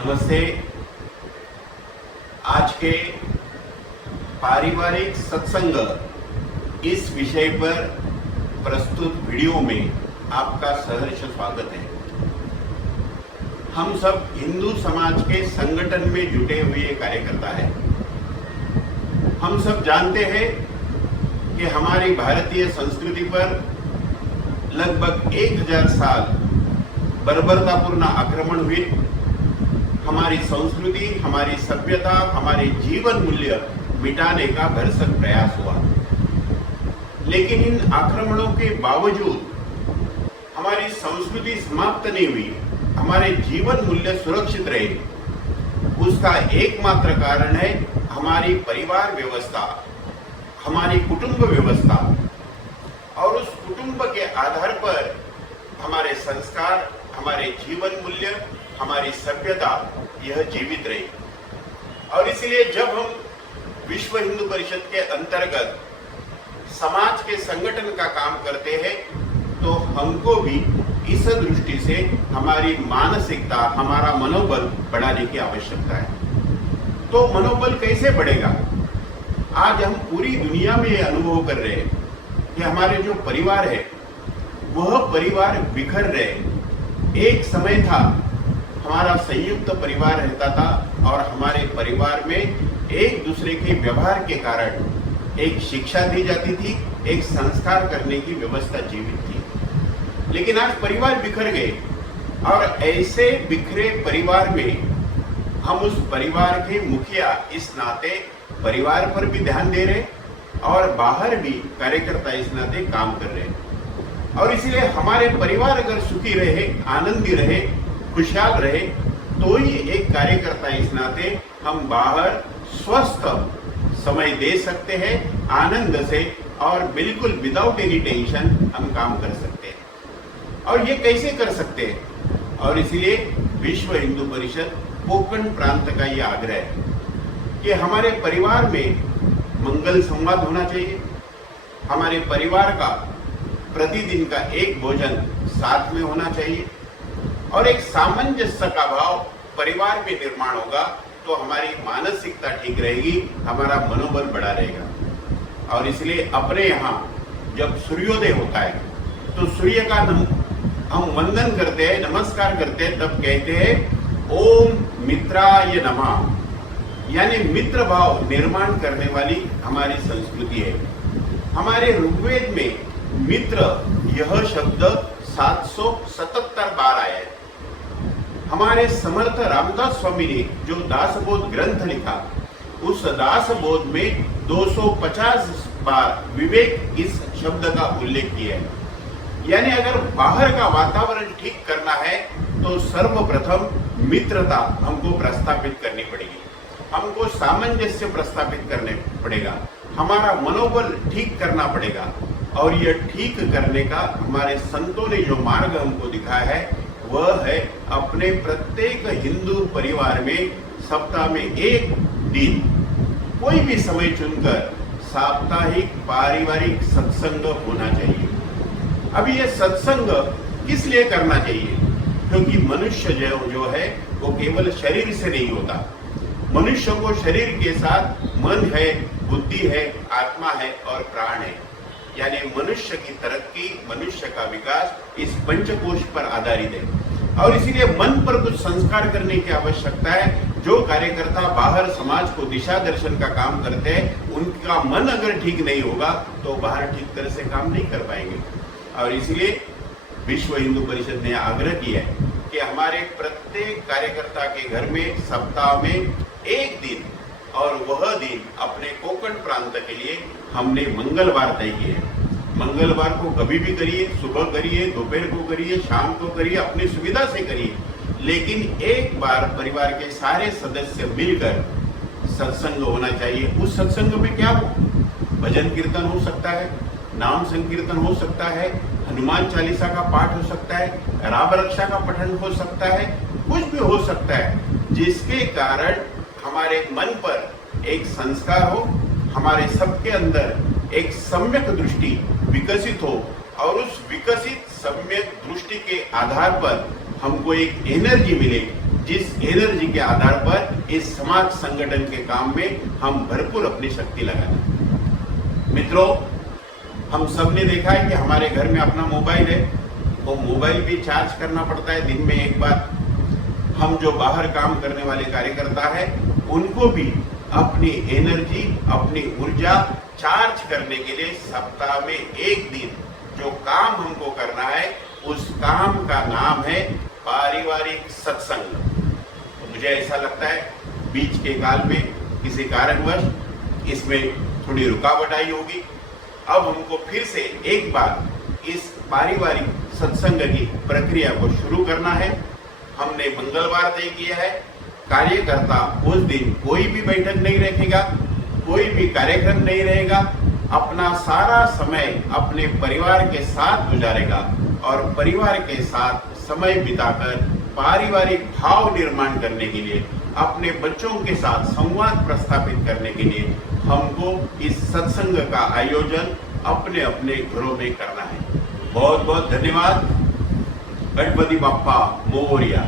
नमस्ते। आज के पारिवारिक सत्संग इस विषय पर प्रस्तुत वीडियो में आपका सहर्ष स्वागत है। हम सब हिंदू समाज के संगठन में जुटे हुए कार्यकर्ता हैं। हम सब जानते हैं कि हमारी भारतीय संस्कृति पर लगभग 1000 साल बर्बरतापूर्ण आक्रमण हुए। हमारी संस्कृति, हमारी सभ्यता, हमारे जीवन मूल्य मिटाने का भरसक प्रयास हुआ, लेकिन इन आक्रमणों के बावजूद हमारी संस्कृति समाप्त नहीं हुई, हमारे जीवन मूल्य सुरक्षित रहे। उसका एकमात्र कारण है हमारी परिवार व्यवस्था, हमारी कुटुंब व्यवस्था, और उस कुटुंब के आधार पर हमारे संस्कार, हमारे जीवन मूल्य, हमारी सभ्यता यह जीवित रही। और इसलिए जब हम विश्व हिंदू परिषद के अंतर्गत समाज के संगठन का काम करते हैं तो हमको भी इस दृष्टि से हमारी मानसिकता, हमारा मनोबल बढ़ाने की आवश्यकता है। तो मनोबल कैसे बढ़ेगा? आज हम पूरी दुनिया में ये अनुभव कर रहे हैं कि हमारे जो परिवार है वह परिवार बिखर रहे। एक समय था हमारा संयुक्त परिवार रहता था और हमारे परिवार में एक दूसरे के व्यवहार के कारण एक शिक्षा दी जाती थी, एक संस्कार करने की व्यवस्था जीवित थी। लेकिन आज परिवार बिखर गए और ऐसे बिखरे परिवार में हम उस परिवार के मुखिया इस नाते परिवार पर भी ध्यान दे रहे और बाहर भी कार्यकर्ता इस नाते काम कर रहे। और इसलिए हमारे परिवार अगर सुखी रहे, आनंदी रहे, खुशहाल रहे तो ही एक कार्यकर्ता इस नाते हम बाहर स्वस्थ समय दे सकते हैं, आनंद से और बिल्कुल विदाउट एनी टेंशन हम काम कर सकते हैं। और ये कैसे कर सकते हैं? और इसलिए विश्व हिंदू परिषद कोंकण प्रांत का ये आग्रह है कि हमारे परिवार में मंगल संवाद होना चाहिए। हमारे परिवार का प्रतिदिन का एक भोजन साथ में होना चाहिए और एक सामंजस्य का भाव परिवार में निर्माण होगा तो हमारी मानसिकता ठीक रहेगी, हमारा मनोबल बढ़ा रहेगा। और इसलिए अपने यहाँ जब सूर्योदय होता है तो सूर्य का हम वंदन करते हैं, नमस्कार करते हैं, तब कहते हैं ओम मित्राय नमः, यानी मित्र भाव निर्माण करने वाली हमारी संस्कृति है। हमारे ऋग्वेद में मित्र यह शब्द 777 बार आया है। हमारे समर्थ रामदास स्वामी ने जो दासबोध ग्रंथ लिखा उस दासबोध में 250 बार विवेक इस शब्द का उल्लेख किया है। यानी अगर बाहर का वातावरण ठीक करना है तो सर्वप्रथम मित्रता हमको प्रस्थापित करनी पड़ेगी, हमको सामंजस्य प्रस्थापित करने पड़ेगा, हमारा मनोबल ठीक करना पड़ेगा। और यह ठीक करने का हमारे संतों ने जो मार्ग हमको दिखाया है वह है अपने प्रत्येक हिंदू परिवार में सप्ताह में एक दिन कोई भी समय चुनकर साप्ताहिक पारिवारिक सत्संग होना चाहिए। अभी यह सत्संग किस लिए करना चाहिए? क्योंकि मनुष्य जो है वो केवल शरीर से नहीं होता। मनुष्य को शरीर के साथ मन है, बुद्धि है, आत्मा है और प्राण है। यानी मनुष्य की तरक्की, मनुष्य का विकास इस पंचकोश पर आधारित है। और इसीलिए मन पर कुछ संस्कार करने की आवश्यकता है। जो कार्यकर्ता बाहर समाज को दिशा दर्शन का काम करते हैं उनका मन अगर ठीक नहीं होगा तो बाहर ठीक तरह से काम नहीं कर पाएंगे। और इसलिए विश्व हिंदू परिषद ने आग्रह किया है कि हमारे प्रत्येक कार्यकर्ता के घर में सप्ताह में एक दिन, और वह दिन अपने कोंकण प्रांत के लिए हमने मंगलवार तय किए। मंगलवार को कभी भी करिए, सुबह करिए, दोपहर को करिए, शाम को करिए, अपनी सुविधा से करिए, लेकिन एक बार परिवार के सारे सदस्य मिलकर सत्संग होना चाहिए। उस सत्संग में क्या हो? भजन कीर्तन हो सकता है, नाम संकीर्तन हो सकता है, हनुमान चालीसा का पाठ हो सकता है, राम रक्षा का पठन हो सकता है, कुछ भी हो सकता है जिसके कारण हमारे मन पर एक संस्कार हो, हमारे सबके अंदर एक सम्यक दृष्टि विकसित हो और उस विकसित सम्यक दृष्टि के आधार पर हमको एक एनर्जी मिले जिस एनर्जी के आधार पर इस समाज संगठन के काम में हम भरपूर अपनी शक्ति लगाएं। मित्रों, हम सब ने देखा है कि हमारे घर में अपना मोबाइल है, वो मोबाइल भी चार्ज करना पड़ता है दिन में एक बार। हम जो बाहर काम करने वाले कार्यकर्ता है उनको भी अपनी एनर्जी, अपनी ऊर्जा चार्ज करने के लिए सप्ताह में एक दिन जो काम हमको करना है उस काम का नाम है पारिवारिक सत्संग। तो मुझे ऐसा लगता है बीच के काल में किसी कारणवश इसमें थोड़ी रुकावट आई होगी। अब हमको फिर से एक बार इस पारिवारिक सत्संग की प्रक्रिया को शुरू करना है। हमने मंगलवार तय किया है। कार्यकर्ता उस दिन कोई भी बैठक नहीं रखेगा, कोई भी कार्यक्रम नहीं रहेगा, अपना सारा समय अपने परिवार के साथ गुजारेगा और परिवार के साथ समय बिताकर पारिवारिक भाव निर्माण करने के लिए, अपने बच्चों के साथ संवाद प्रस्थापित करने के लिए हमको इस सत्संग का आयोजन अपने अपने घरों में करना है। बहुत बहुत धन्यवाद। गणपति बाप्पा मोरया।